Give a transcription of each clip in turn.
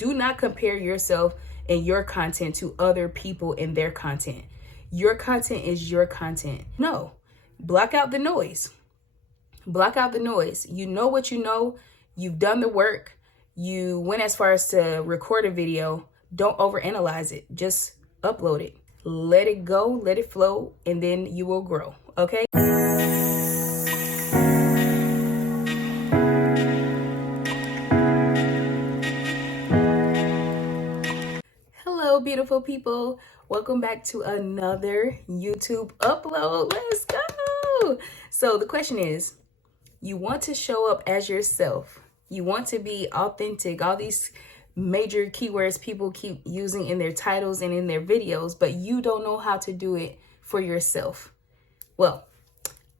Do not compare yourself and your content to other people and their content. Your content is your content. No, block out the noise. Block out the noise. You know what you know. You've done the work. You went as far as to record a video. Don't overanalyze it. Just upload it. Let it go, let it flow, and then you will grow, okay? Hello, beautiful people. Welcome back to another YouTube upload. Let's go. So the question is, you want to show up as yourself. You want to be authentic. All these major keywords people keep using in their titles and in their videos, but you don't know how to do it for yourself. Well,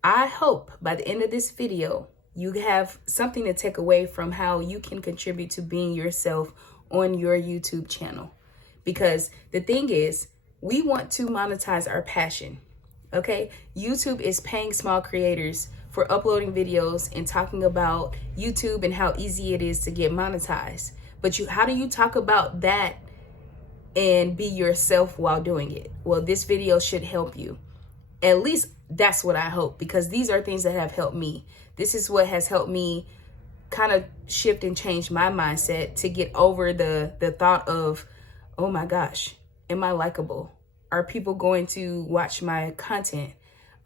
I hope by the end of this video, you have something to take away from how you can contribute to being yourself on your YouTube channel. Because the thing is, we want to monetize our passion, okay? YouTube is paying small creators for uploading videos and talking about YouTube and how easy it is to get monetized. But how do you talk about that and be yourself while doing it? Well, this video should help you. At least that's what I hope, because these are things that have helped me. This is what has helped me kind of shift and change my mindset to get over the thought of, oh my gosh, am I likable? Are people going to watch my content?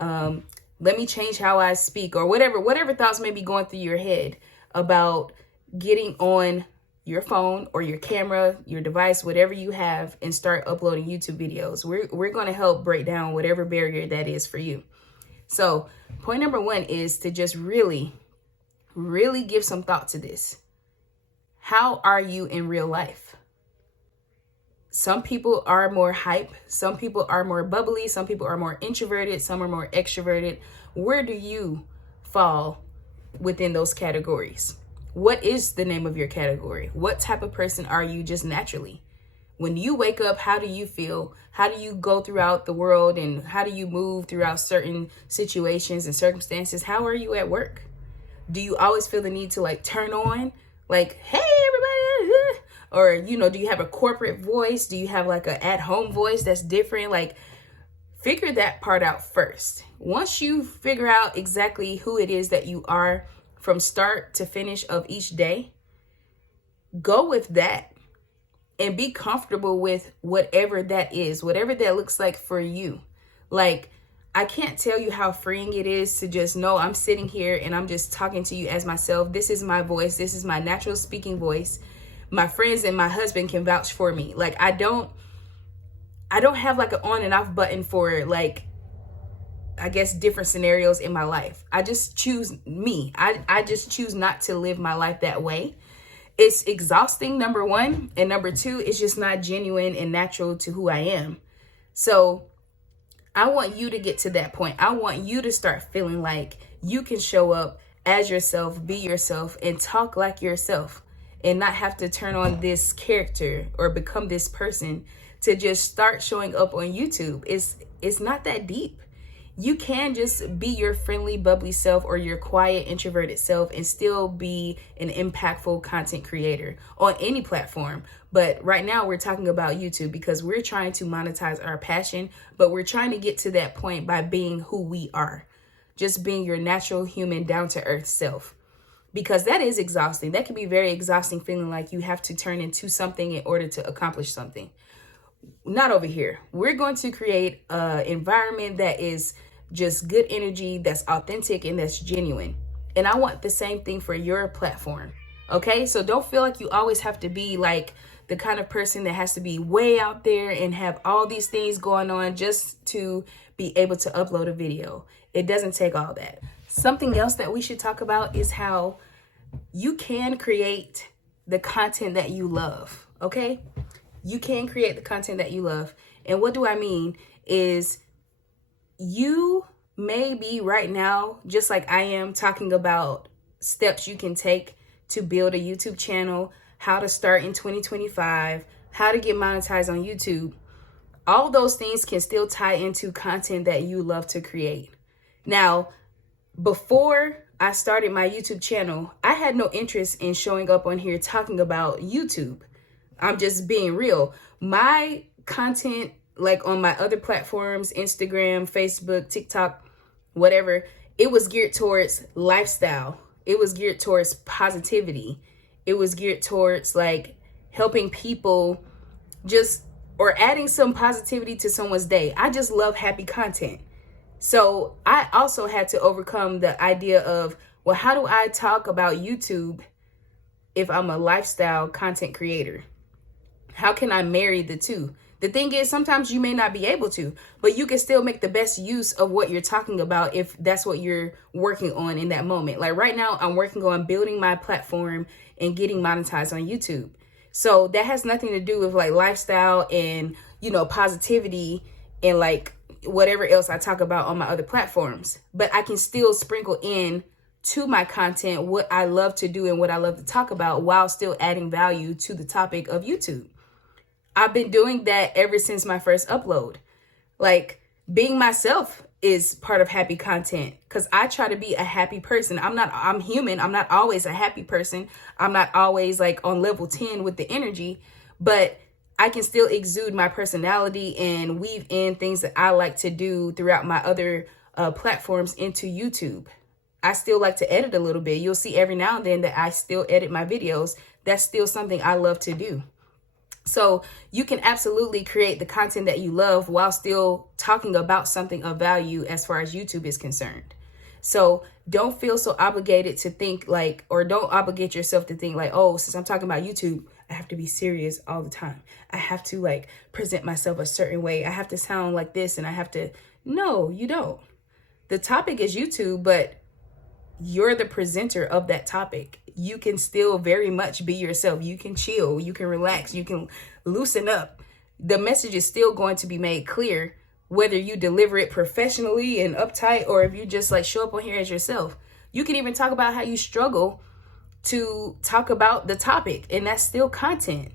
Let me change how I speak, or whatever thoughts may be going through your head about getting on your phone or your camera, your device, whatever you have, and start uploading YouTube videos. We're going to help break down whatever barrier that is for you. So point number one is to just really give some thought to this. How are you in real life? Some people are more hype. Some people are more bubbly. Some people are more introverted. Some are more extroverted. Where do you fall within those categories? What is the name of your category? What type of person are you just naturally? When you wake up, how do you feel? How do you go throughout the world, and how do you move throughout certain situations and circumstances? How are you at work? Do you always feel the need to like turn on, like, hey, everybody? Or, do you have a corporate voice? Do you have like an at-home voice that's different? Like, figure that part out first. Once you figure out exactly who it is that you are from start to finish of each day, go with that and be comfortable with whatever that is, whatever that looks like for you. Like, I can't tell you how freeing it is to just know I'm sitting here and I'm just talking to you as myself. This is my voice. This is my natural speaking voice. My friends and my husband can vouch for me. Like, I don't have like an on and off button for, like, I guess, different scenarios in my life. I just choose me. I just choose not to live my life that way. It's exhausting, number one. And number two, it's just not genuine and natural to who I am. So I want you to get to that point. I want you to start feeling like you can show up as yourself, be yourself, and talk like yourself, and not have to turn on this character or become this person to just start showing up on YouTube. It's not that deep. You can just be your friendly, bubbly self or your quiet, introverted self and still be an impactful content creator on any platform. But right now we're talking about YouTube because we're trying to monetize our passion, but we're trying to get to that point by being who we are. Just being your natural, human, down-to-earth self. Because that is exhausting. That can be very exhausting, feeling like you have to turn into something in order to accomplish something. Not over here. We're going to create an environment that is just good energy, that's authentic, and that's genuine. And I want the same thing for your platform. Okay? So don't feel like you always have to be like the kind of person that has to be way out there and have all these things going on just to be able to upload a video. It doesn't take all that. Something else that we should talk about is how you can create the content that you love, okay? You can create the content that you love. And what do I mean is you may be right now, just like I am, talking about steps you can take to build a YouTube channel, how to start in 2025, how to get monetized on YouTube. All those things can still tie into content that you love to create. Now, before I started my YouTube channel, I had no interest in showing up on here talking about YouTube. I'm just being real. My content, like on my other platforms, Instagram, Facebook, TikTok, whatever, it was geared towards lifestyle. It was geared towards positivity. It was geared towards like helping people just, or adding some positivity to someone's day. I just love happy content. So I also had to overcome the idea of, well, how do I talk about YouTube if I'm a lifestyle content creator? How can I marry the two? The thing is, sometimes you may not be able to, but you can still make the best use of what you're talking about if that's what you're working on in that moment. Like right now, I'm working on building my platform and getting monetized on YouTube. So that has nothing to do with like lifestyle and, you know, positivity and like whatever else I talk about on my other platforms. But I can still sprinkle in to my content what I love to do and what I love to talk about while still adding value to the topic of YouTube. I've been doing that ever since my first upload. Like being myself is part of happy content because I try to be a happy person. I'm human. I'm not always a happy person. I'm not always like on level 10 with the energy, but I can still exude my personality and weave in things that I like to do throughout my other platforms into YouTube. I still like to edit a little bit. You'll see every now and then that I still edit my videos. That's still something I love to do. So you can absolutely create the content that you love while still talking about something of value as far as YouTube is concerned. So don't feel so obligated to think like, or don't obligate yourself to think like, oh, since I'm talking about YouTube, I have to be serious all the time. I have to like present myself a certain way. I have to sound like this and I have to, no, you don't. The topic is YouTube, but you're the presenter of that topic. You can still very much be yourself. You can chill, you can relax, you can loosen up. The message is still going to be made clear, whether you deliver it professionally and uptight or if you just like show up on here as yourself. You can even talk about how you struggle to talk about the topic, and that's still content.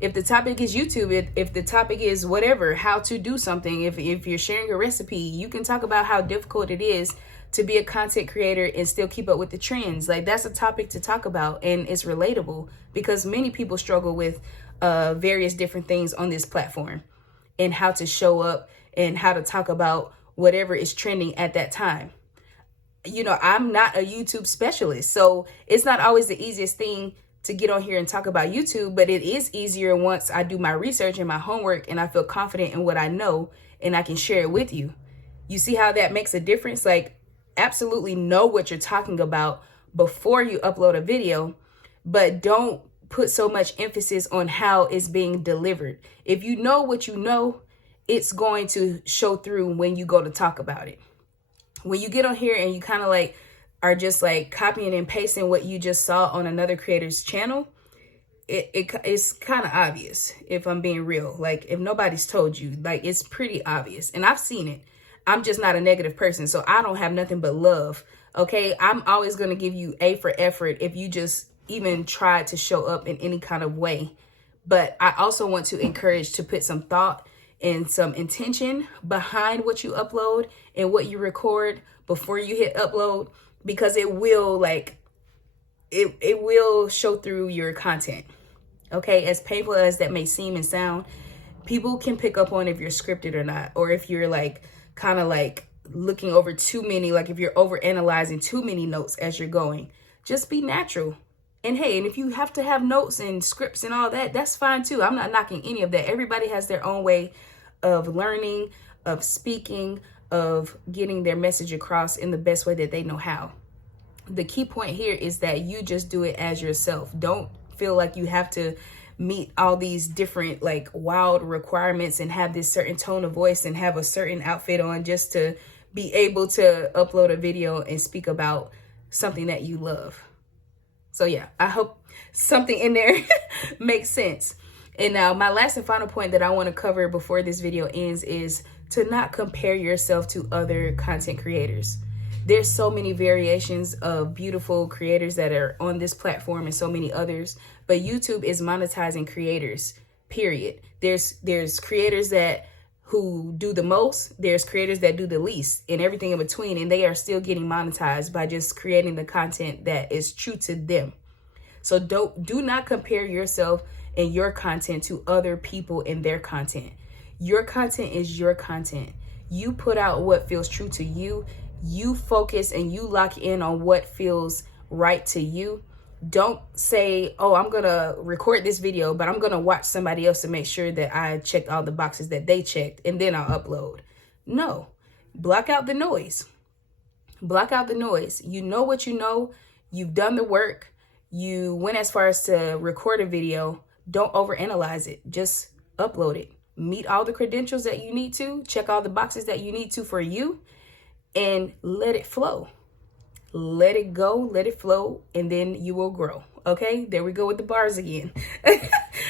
If the topic is YouTube, if the topic is whatever, how to do something, if you're sharing a recipe, you can talk about how difficult it is to be a content creator and still keep up with the trends. Like that's a topic to talk about, and it's relatable because many people struggle with various different things on this platform and how to show up and how to talk about whatever is trending at that time. You know, I'm not a YouTube specialist, so it's not always the easiest thing to get on here and talk about YouTube, but it is easier once I do my research and my homework and I feel confident in what I know and I can share it with you. You see how that makes a difference? Like, absolutely know what you're talking about before you upload a video, but don't put so much emphasis on how it's being delivered. If you know what you know, it's going to show through when you go to talk about it. When you get on here and you kind of like are just like copying and pasting what you just saw on another creator's channel, it's kind of obvious, if I'm being real. Like if nobody's told you, like it's pretty obvious, and I've seen it. I'm just not a negative person, so I don't have nothing but love, okay? I'm always going to give you A for effort if you just even try to show up in any kind of way. But I also want to encourage to put some thought and some intention behind what you upload and what you record before you hit upload, because it will like, it will show through your content, okay? As painful as that may seem and sound, people can pick up on if you're scripted or not, or if you're like, kind of like looking over too many, like if you're over analyzing too many notes as you're going. Just be natural. And hey, and if you have to have notes and scripts and all that, that's fine too. I'm not knocking any of that. Everybody has their own way of learning, of speaking, of getting their message across in the best way that they know how. The key point here is that you just do it as yourself. Don't feel like you have to meet all these different like wild requirements and have this certain tone of voice and have a certain outfit on just to be able to upload a video and speak about something that you love. So yeah, I hope something in there makes sense. And now my last and final point that I want to cover before this video ends is to not compare yourself to other content creators. There's so many variations of beautiful creators that are on this platform and so many others, but YouTube is monetizing creators, period. There's creators who do the most, there's creators that do the least, and everything in between, and they are still getting monetized by just creating the content that is true to them. So do not compare yourself and your content to other people and their content. Your content is your content. You put out what feels true to you. You focus and you lock in on what feels right to you. Don't say, oh, I'm going to record this video, but I'm going to watch somebody else to make sure that I checked all the boxes that they checked and then I'll upload. No, block out the noise. Block out the noise. You know what you know. You've done the work. You went as far as to record a video. Don't overanalyze it. Just upload it. Meet all the credentials that you need to. Check all the boxes that you need to for you. And let it flow. Let it go. Let it flow. And then you will grow. Okay? There we go with the bars again.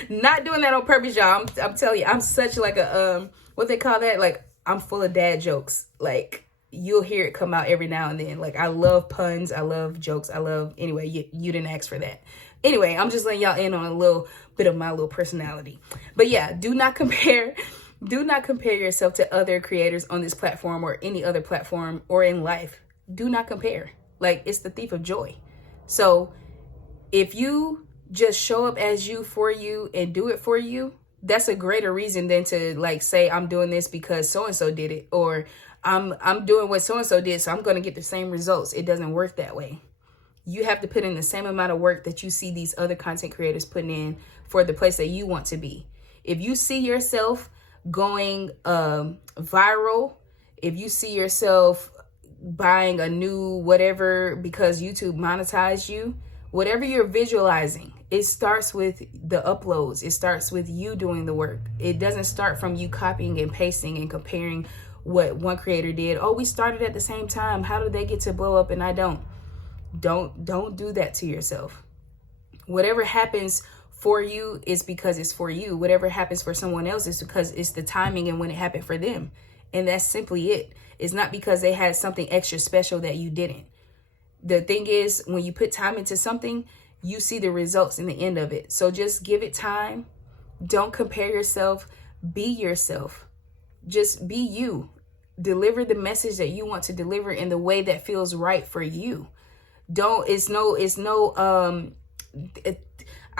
Not doing that on purpose, y'all. I'm telling you. I'm such like a, what they call that? Like, I'm full of dad jokes. Like, you'll hear it come out every now and then. Like, I love puns. I love jokes. Anyway, you didn't ask for that. Anyway, I'm just letting y'all in on a little bit of my little personality. But yeah, do not compare yourself to other creators on this platform or any other platform or in life. Do not compare. Like, it's the thief of joy. So if you just show up as you, for you, and do it for you, that's a greater reason than to like say, I'm doing this because so-and-so did it, or I'm doing what so-and-so did, so I'm going to get the same results. It doesn't work that way. You have to put in the same amount of work that you see these other content creators putting in for the place that you want to be. If you see yourself going viral, if you see yourself buying a new whatever because YouTube monetized you, whatever you're visualizing, it starts with the uploads. It starts with you doing the work. It doesn't start from you copying and pasting and comparing what one creator did. Oh, we started at the same time. How did they get to blow up and I don't? Don't do that to yourself. Whatever happens for you is because it's for you. Whatever happens for someone else is because it's the timing and when it happened for them. And that's simply it. It's not because they had something extra special that you didn't. The thing is, when you put time into something, you see the results in the end of it. So just give it time. Don't compare yourself. Be yourself. Just be you. Deliver the message that you want to deliver in the way that feels right for you. I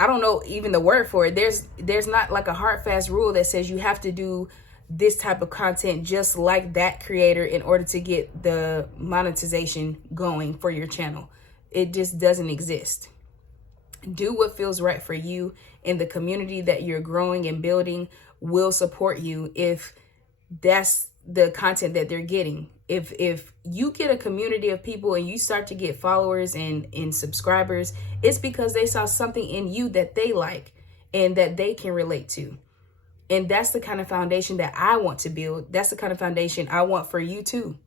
don't know even the word for it. There's not like a hard fast rule that says you have to do this type of content just like that creator in order to get the monetization going for your channel. It just doesn't exist. Do what feels right for you, and the community that you're growing and building will support you if that's the content that they're getting. If you get a community of people and you start to get followers and subscribers, it's because they saw something in you that they like and that they can relate to. And that's the kind of foundation that I want to build. That's the kind of foundation I want for you too.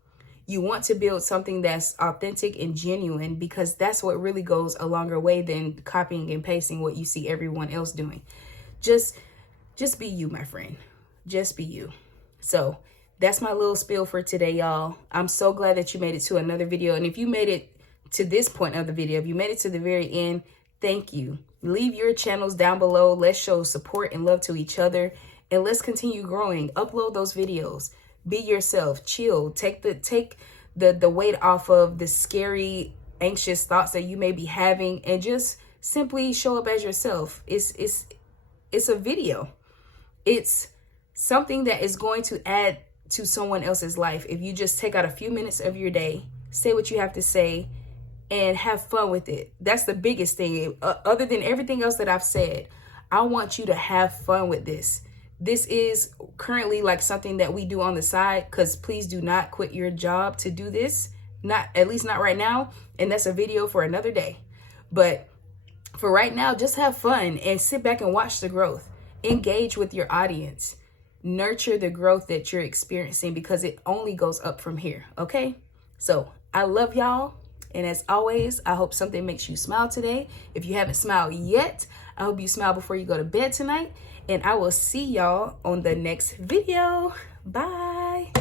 You want to build something that's authentic and genuine, because that's what really goes a longer way than copying and pasting what you see everyone else doing. Just be you, my friend. Just be you. So that's my little spiel for today, y'all. I'm so glad that you made it to another video. And if you made it to this point of the video, if you made it to the very end, thank you. Leave your channels down below. Let's show support and love to each other. And let's continue growing. Upload those videos. Be yourself. Chill. Take the weight off of the scary, anxious thoughts that you may be having, and just simply show up as yourself. It's a video. It's something that is going to add to someone else's life. If you just take out a few minutes of your day, say what you have to say, and have fun with it. That's the biggest thing. Other than everything else that I've said, I want you to have fun with this. This is currently like something that we do on the side, because please do not quit your job to do this. At least not right now. And that's a video for another day. But for right now, just have fun and sit back and watch the growth. Engage with your audience. Nurture the growth that you're experiencing, because it only goes up from here. Okay? So I love y'all. And as always, I hope something makes you smile today. If you haven't smiled yet, I hope you smile before you go to bed tonight. And I will see y'all on the next video. Bye.